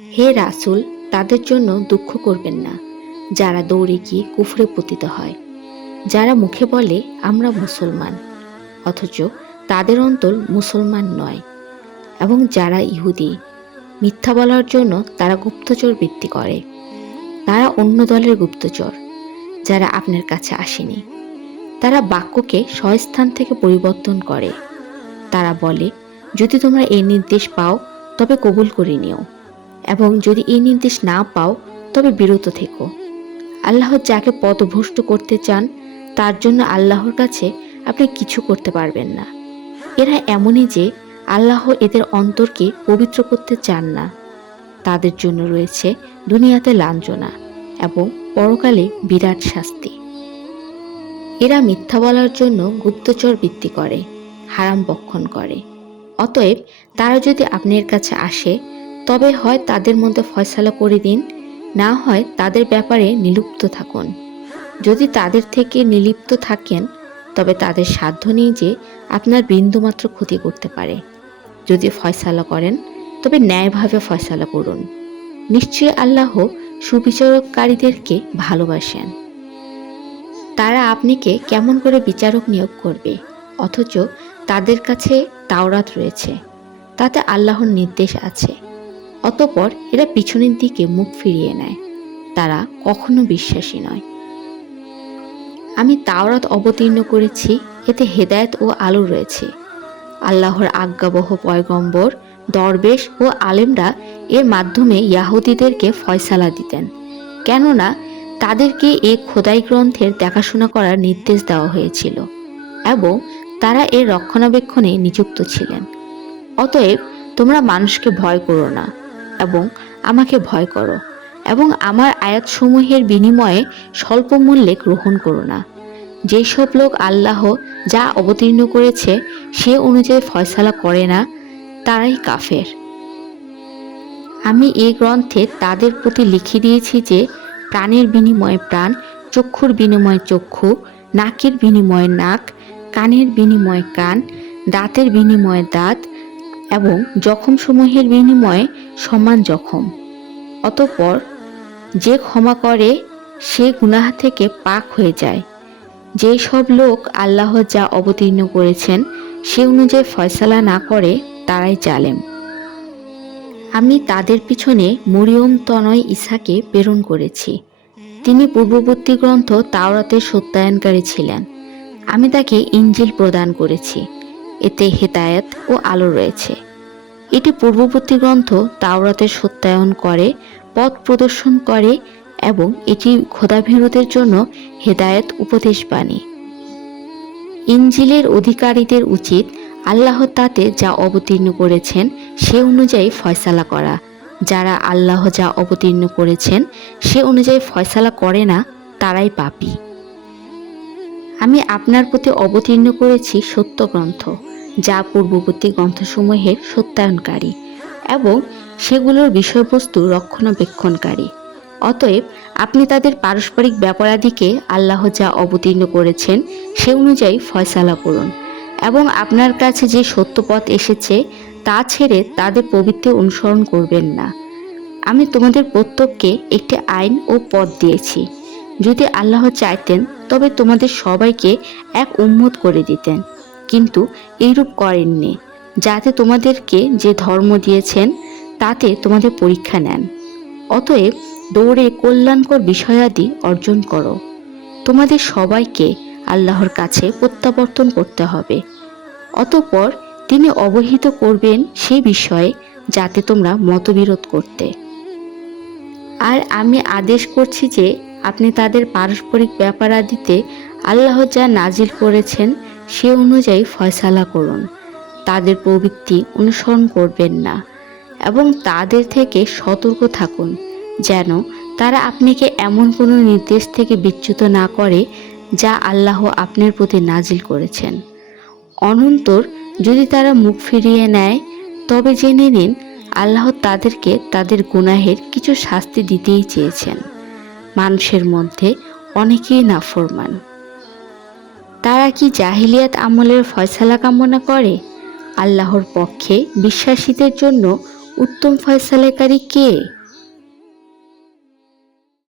হে রাসূল, তাদের জন্য দুঃখ করবেন না যারা দৌড়ে গিয়ে কুফরে পতিত হয়, যারা মুখে বলে আমরা মুসলমান অথচ তাদের অন্তর মুসলমান নয়, এবং যারা ইহুদি মিথ্যা বলার জন্য তারা গুপ্তচর বৃত্তি করে। তারা অন্য দলের গুপ্তচর যারা আপনার কাছে আসেনি। তারা বাক্যকে স্বস্থান থেকে পরিবর্তন করে। তারা বলে, যদি তোমরা এই নির্দেশ পাও তবে কবুল করে নিও, এবং যদি এই নির্দেশ না পাও তবে বিরত থেকো। আল্লাহ যাকে পথভ্রষ্ট করতে চান তার জন্য আল্লাহর কাছে আপনি কিছু করতে পারবেন না। এরা এমনই যে আল্লাহ এদের অন্তরকে পবিত্র করতে চান না। তাদের জন্য রয়েছে দুনিয়াতে লাঞ্ছনা এবং পরকালে বিরাট শাস্তি। এরা মিথ্যা বলার জন্য গুপ্তচর বৃত্তি করে, হারাম বক্ষণ করে। অতএব তারা যদি আপনার কাছে আসে তবে হয় তাদের মধ্যে ফয়সালা করে দিন, না হয় তাদের ব্যাপারে নিলুপ্ত থাকুন। যদি তাদের থেকে নিলিপ্ত থাকেন তবে তাদের সাধ্য নেই যে আপনার বিন্দুমাত্র ক্ষতি করতে পারে। যদি ফয়সালা করেন তবে ন্যায়ভাবে ফয়সালা করুন। নিশ্চয়ই আল্লাহ সুবিচারককারীদেরকে ভালোবাসেন। তারা আপনিকে কেমন করে বিচারক নিয়োগ করবে, অথচ তাদের কাছে তাওরাত রয়েছে, তাতে আল্লাহর নির্দেশ আছে। অতঃপর এরা পিছনের দিকে মুখ ফিরিয়ে নেয়। তারা কখনো বিশ্বাসী নয়। আমি তাওরাত অবতীর্ণ করেছি, এতে হেদায়েত ও আলো রয়েছে। আল্লাহর আজ্ঞাবহ পয়গম্বর, দরবেশ ও আলেমরা এর মাধ্যমে ইয়াহুদীদেরকে ফয়সালা দিতেন, কেননা তাদেরকে এ খোদাই গ্রন্থের দেখাশোনা করার নির্দেশ দেওয়া হয়েছিল এবং তারা এর রক্ষণাবেক্ষণে নিযুক্ত ছিলেন। অতএব তোমরা মানুষকে ভয় করো না এবং আমাকে ভয় করো, এবং আমার আয়াতসমূহের বিনিময়ে স্বল্প মূল্যে গ্রহণ করো না। যেসব লোক আল্লাহ যা অবতীর্ণ করেছে সে অনুযায়ী ফয়সালা করে না, তারাই কাফের। আমি এই গ্রন্থে তাদের প্রতি লিখে দিয়েছি যে প্রাণের বিনিময়ে প্রাণ, চক্ষুর বিনিময়ে চক্ষু, নাকের বিনিময়ে নাক, কানের বিনিময়ে কান, দাঁতের বিনিময়ে দাঁত, এবং জখমসমূহের বিনিময়ে সমান জখম। অতঃপর যে ক্ষমা করে সে গুনাহ থেকে পাক হয়ে যায়। যে সব লোক আল্লাহ যা অবতীর্ণ করেছেন সে অনুযায়ী ফয়সালা না করে তারাই জালেম। আমি তাদের পিছনে মরিয়ম তনয় ঈসাকে প্রেরণ করেছি। তিনি পূর্ববর্তী গ্রন্থ তাওরাতের সত্যায়নকারী ছিলেন। আমি তাকে ইনজিল প্রদান করেছি, এতে হেদায়েত ও আলো রয়েছে। এটি পূর্ববর্তী গ্রন্থ তাওরাতের সত্যায়ন করে, পথ প্রদর্শন করে, এবং এটি খোদাভীরুদের জন্য হেদায়েত উপদেশবাণী। ইনজিলের অধিকারীদের উচিত আল্লাহ তাতে যা অবতীর্ণ করেছেন সে অনুযায়ী ফয়সালা করা। যারা আল্লাহ যা অবতীর্ণ করেছেন সে অনুযায়ী ফয়সালা করে না, তারাই পাপী। আমি আপনার প্রতি অবতীর্ণ করেছি সত্য গ্রন্থ, যা পূর্ববর্তী গ্রন্থসমূহের সত্যায়নকারী এবং সেগুলোর বিষয়বস্তু রক্ষণাবেক্ষণকারী। অতএব আপনি তাদের পারস্পরিক ব্যাপারাদিকে আল্লাহ যা অবতীর্ণ করেছেন সে অনুযায়ী ফয়সালা করুন, এবং আপনার কাছে যে সত্য পথ এসেছে তা ছেড়ে তাদের পবিত্র অনুসরণ করবেন না। আমি তোমাদের প্রত্যেককে একটি আইন ও পথ দিয়েছি। যদি আল্লাহ চাইতেন তবে তোমাদের সবাইকে এক উম্মত করে দিতেন, কিন্তু এইরূপ করেননি, যাতে তোমাদেরকে যে ধর্ম দিয়েছেন তাতে তোমাদের পরীক্ষা নেন। অতএব দৌড়ে কল্যাণকর বিষয়াদি অর্জন করো। তোমাদের সবাইকে আল্লাহর কাছে প্রত্যাবর্তন করতে হবে। অতঃপর তিনি অবহিত করবেন সে বিষয়ে যাতে তোমরা মতবিরোধ করতে। আর আমি আদেশ করছি যে আপনি তাদের পারস্পরিক ব্যাপারাদিতে আল্লাহ যা নাজিল করেছেন সে অনুযায়ী ফয়সালা করুন। তাদের প্রবৃত্তি অনুসরণ করবেন না, এবং তাদের থেকে সতর্ক থাকুন যেন তারা আপনাকে এমন কোনো নির্দেশ থেকে বিচ্যুত না করে যা আল্লাহ আপনার প্রতি নাজিল করেছেন। অনন্তর যদি তারা মুখ ফিরিয়ে নেয় তবে জেনে নিন আল্লাহ তাদেরকে তাদের গুনাহের কিছু শাস্তি দিতেই চেয়েছেন। মানুষের মধ্যে অনেকেই নাফরমান। তারা কি জাহিলিয়াত আমলের ফয়সালা কামনা করে? আল্লাহর পক্ষে বিশ্বাসীদের জন্য উত্তম ফয়সালাকারী কে?